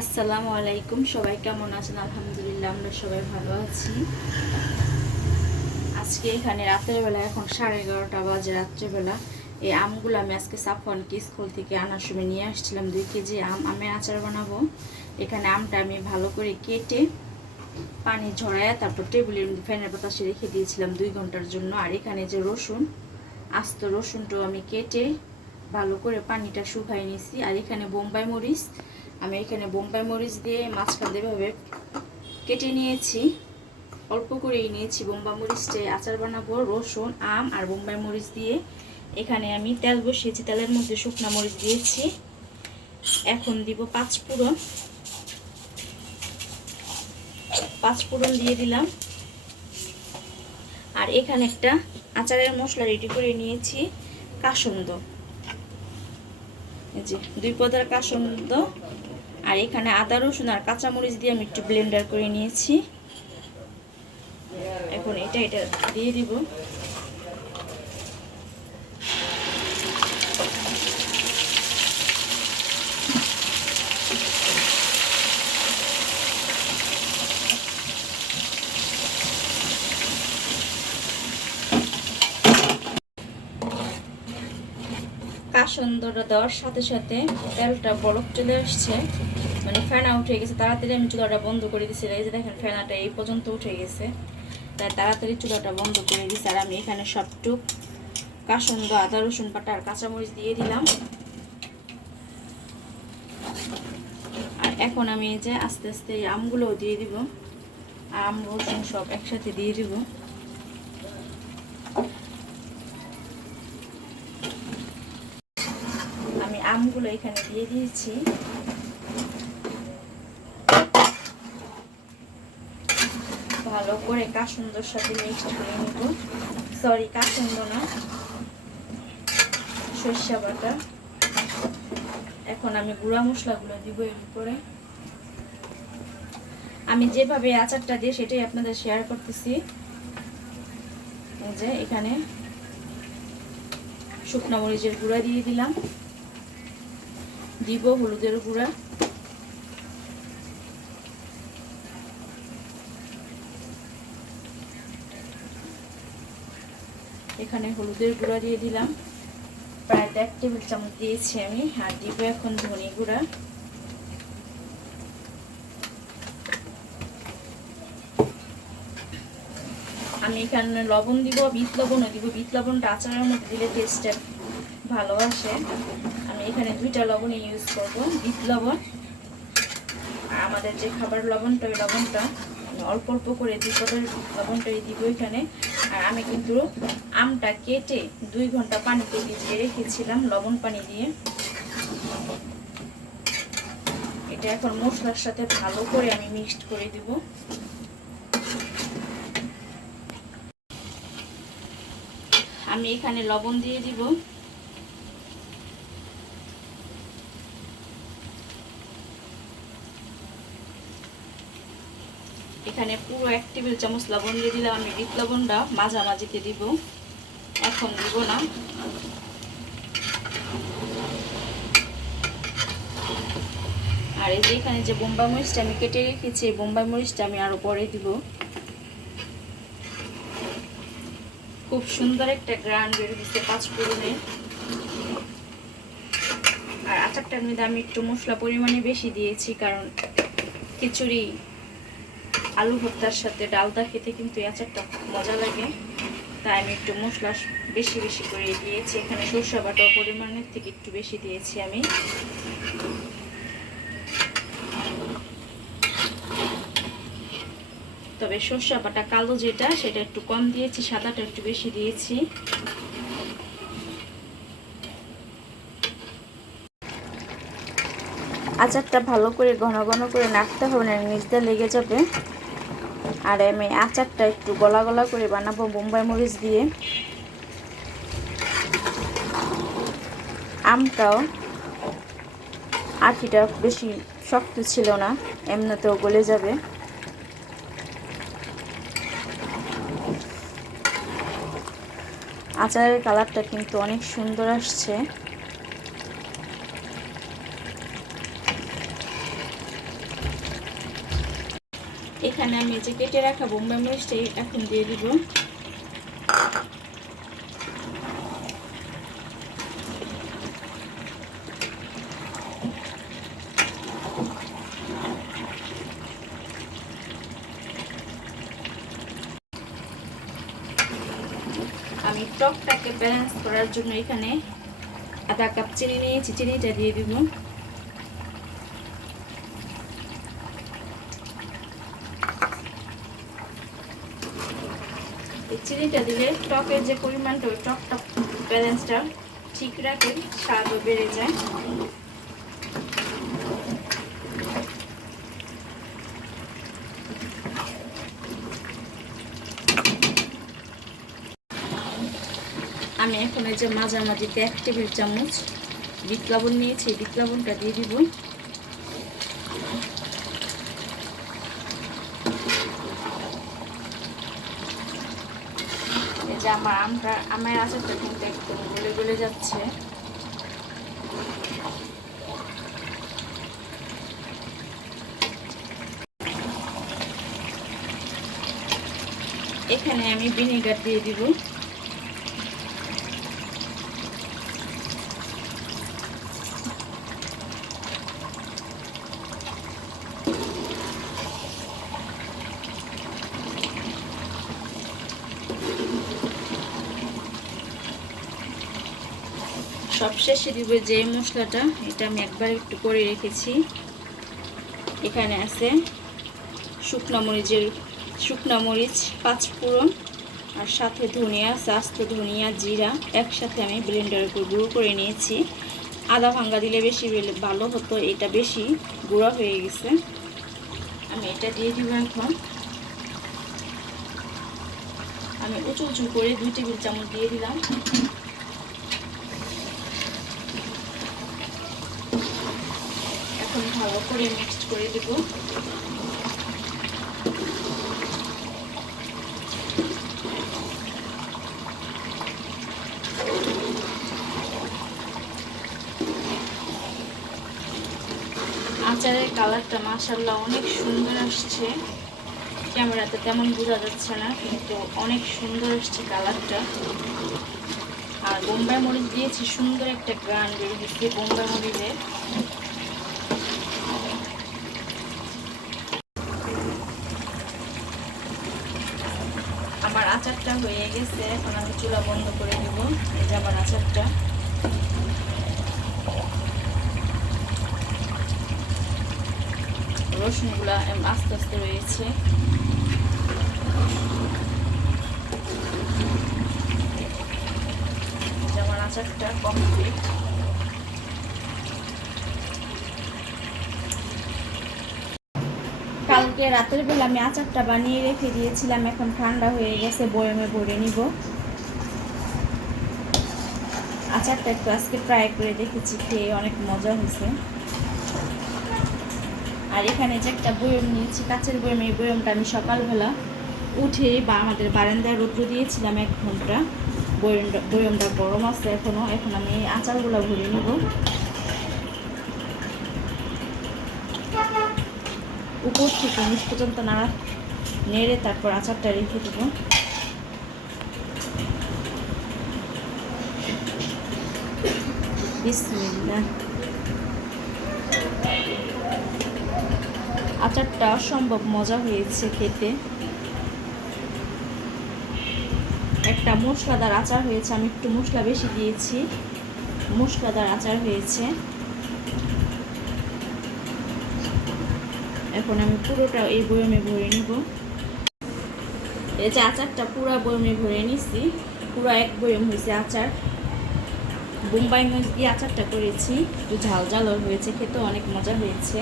আসসালামু আলাইকুম। সবাই কেমন আছেন? আলহামদুলিল্লাহ, আমরা সবাই ভালো আছি। আজকে এখানে রাতের বেলা, এখন 11:30 বাজে রাত্রেবেলা। এই আমগুলো আমি আজকে সাফওয়ানকে স্কুল থেকে আনার সময় নিয়ে আসছিলাম 2 কেজি আমের আচার বানাবো। এখানে আমটা আমি ভালো করে কেটে পানি ঝরায় তারপর টেবিলের মধ্যে ফ্যানের বাতাসে রেখে দিয়েছিলাম 2 ঘন্টার জন্য। আর এখানে যে রসুন, আস্ত রসুনটাও আমি কেটে ভালো করে পানিটা শুকাই নিয়েছি। আর এখানে বোম্বাই মরিচ, আমি এখানে বোম্বাই মরিচ দিয়ে মাঝখান এভাবে কেটে নিয়েছি, অল্প করেই নিয়েছি। বোম্বাই মরিচটা আচার বানাবো রসুন, আম আর বোম্বাই মরিচ দিয়ে। এখানে আমি তেল বসিয়েছি, তেলের মধ্যে শুকনা মরিচ দিয়েছি। এখন দিব পাঁচফোড়ন দিয়ে দিলাম। আর এখানে একটা আচারের মশলা রেডি করে নিয়েছি, কাসুন্দ, এই যে 2 পদের কাসুন্দ। আর এখানে আদা রসুন আর কাঁচামরিচ দিয়ে আমি একটু ব্লেন্ডার করে নিয়েছি। এখন এটা দিয়ে দিব। কাসুন্দটা দেওয়ার সাথে সাথে তেলটা বলক চলে আসছে, মানে ফেনা উঠে গেছে। তাড়াতাড়ি আমি চুলাটা বন্ধ করে দিয়েছি। এই যে দেখেন, ফেনাটা এই পর্যন্ত উঠে গেছে, তাই তাড়াতাড়ি চুলাটা বন্ধ করে দিয়েছি। আর আমি এখানে সবটুক কাসুন্দ, আদা রসুন বাটা আর কাঁচামরিচ দিয়ে দিলাম। আর এখন আমি এই যে আস্তে আস্তে এই আমগুলোও দিয়ে দিব। আম রসুন সব একসাথে দিয়ে দিব। আমি আমগুলো এখানে দিয়ে দিয়েছি। ভালো করে কাসুন্দর সাথে মিক্সড করে নিব। সরি, কাসুন্দ না, সরিষা বাটা। এখন আমি গুঁড়া মশলাগুলো দিব এর উপরে। আমি যেভাবে আচারটা দিয়ে সেটাই আপনাদের শেয়ার করতেছি। এই যে এখানে শুকনো মরিচের গুঁড়া দিয়ে দিলাম, দিব হলুদের গুঁড়া, এখানে হলুদের গুঁড়া দিয়ে দিলাম, প্রায় 1 টেবিল চামচ দিয়েছি আমি। আর দিব এখন ধনে গুঁড়া, আমি এখানে লবণ দিব, বিট লবণও দিব। বিট লবণটা আচারের মধ্যে দিলে টেস্টটা ভালো আসে। আমি এখানে 2টা লবণই ইউজ করব, বিট লবণ আর আমাদের যে খাবার লবণটা, ওই লবণটা অল্প অল্প করে 2 পদের লবণটাই দিব এখানে। আর আমি কিন্তু আমটা কেটে 2 ঘন্টা পানিতে ভিজিয়ে রেখেছিলাম লবণ পানি দিয়ে। এটা এখন মশলার সাথে ভালো করে আমি মিক্সড করে দিব। আমি এখানে লবণ দিয়ে দিব। এখানে পুরো 1 টেবিল চামচ লবণ দিয়ে দিলাম। আমি বিট লবণটা মাঝামাঝিতে দিব, এখন দিব না। আর এই যে এখানে যে বোম্বাই মরিচটা আমি কেটে রেখেছি, এই বোম্বাই মরিচটা আমি আরো পরে দিব। খুব সুন্দর একটা গ্রান বের হচ্ছে পাঁচফোড়নের। আর আচারটার মধ্যে আমি একটু মশলা পরিমাণে বেশি দিয়েছি, কারণ খিচুড়ি, আলু ভর্তার সাথে ডালদা খেতে কিন্তু এই আচারটা মজা লাগে, তাই আমি একটু মশলা বেশি বেশি করে দিয়েছি। এখানে সরষে বাটা পরিমাণের থেকে একটু বেশি দিয়েছি আমি। তবে সরষে বাটা কালো যেটা, সেটা একটু কম দিয়েছি, সাদাটা একটু বেশি দিয়েছি। আচারটা ভালো করে ঘন ঘন করে নাড়তে হবে, না নিচটা লেগে যাবে। আর আমি আচারটা একটু গলা গলা করে বানাবো বোম্বাই মরিচ দিয়ে। আমটাও আটিটা বেশি শক্ত ছিল না, এমনিতেও গলে যাবে। আচারের কালারটা কিন্তু অনেক সুন্দর আসছে। এখানে আমি যে কেটে রাখা বোম্বাই মরিচটা এখন দিয়ে দিব। আমি টকটাকে ব্যালেন্স করার জন্য এখানে আধা কাপ চিনি নিয়েছি, চিনিটা দিয়ে দিব। এই চিনিটা দিলে টকের যে পরিমাণটা, ওই টকটা ব্যালেন্সটা ঠিক রাখে, স্বাদও বেড়ে যায়। আমি এখন এই যে মাঝামাঝিতে 1 টেবিল চামচ বিট লবণ নিয়েছি, বিট লবণটা দিয়ে দিব। এই যে আমার আচারটা কিন্তু একদম গলে গলে যাচ্ছে। এখানে আমি ভিনেগার দিয়ে দিব। সবশেষে দিব যে মশলাটা, এটা আমি একবার একটু করে রেখেছি। এখানে আছে শুকনো মরিচ 5 ফোড়ন, আর সাথে ধনিয়া, আস্ত ধনিয়া, জিরা একসাথে আমি ব্লেন্ডারের উপর গুঁড়ো করে নিয়েছি। আদা ভাঙ্গা দিলে বেশি ভালো হতো, এটা বেশি গুঁড়া হয়ে গেছে। আমি এটা দিয়ে দিব। এখন আমি উঁচু করে 2 টেবিল চামচ দিয়ে দিলাম। এখন ভালো করে মিক্সড করে দেব। আচারের কালারটা মাশাআল্লাহ অনেক সুন্দর আসছে, ক্যামেরাতে তেমন বোঝা যাচ্ছে না, কিন্তু অনেক সুন্দর আসছে কালারটা। আর বোম্বাই মরিচ দিয়েছি, সুন্দর একটা গ্রান বের হচ্ছে বোম্বাই মরিচের। আমার আচারটা হয়ে গেছে, এখন আমি চুলা বন্ধ করে দেব। এই যে আমার আচারটা। রসুনগুলা আস্তে আস্তে রয়েছে। আমার আচারটা কমপ্লিট। কালকে রাতের বেলা আমি আচারটা বানিয়ে রেখে দিয়েছিলাম, এখন ঠান্ডা হয়ে গেছে, বয়ামে ভরে নিব। আচারটা একটু আজকে ট্রাই করে দেখেছি, খেয়ে অনেক মজা হয়েছে। আর এখানে যে একটা বয়ম নিয়েছি, কাচের বয়ম, এই বয়মটা আমি সকালবেলা উঠে বা আমাদের বারান্দায় রৌদ্র দিয়েছিলাম 1 ঘন্টা। বয়মটা গরম আছে এখনো। এখন আমি আচারগুলো ভরে নিব। উপর থেকে নিচ পর্যন্ত নেড়ে তারপর আচারটা রেখে দেব। বিসমিল্লাহ। আচারটা অসম্ভব মজা হয়েছে খেতে। একটা মশলাদার আচার হয়েছে, আমি একটু মশলা বেশি দিয়েছি, মশলাদার আচার হয়েছে। এখন আমি পুরোটা এই বয়মে ভরে নিব। এই যে আচারটা পুরো বয়মে ভরে নিছি, পুরো 1 বয়ম হয়েছে আচার। বোম্বাই মরিচ দিয়ে আচারটা করেছি, একটু ঝাল ঝাল হয়েছে, খেতে অনেক মজা হয়েছে।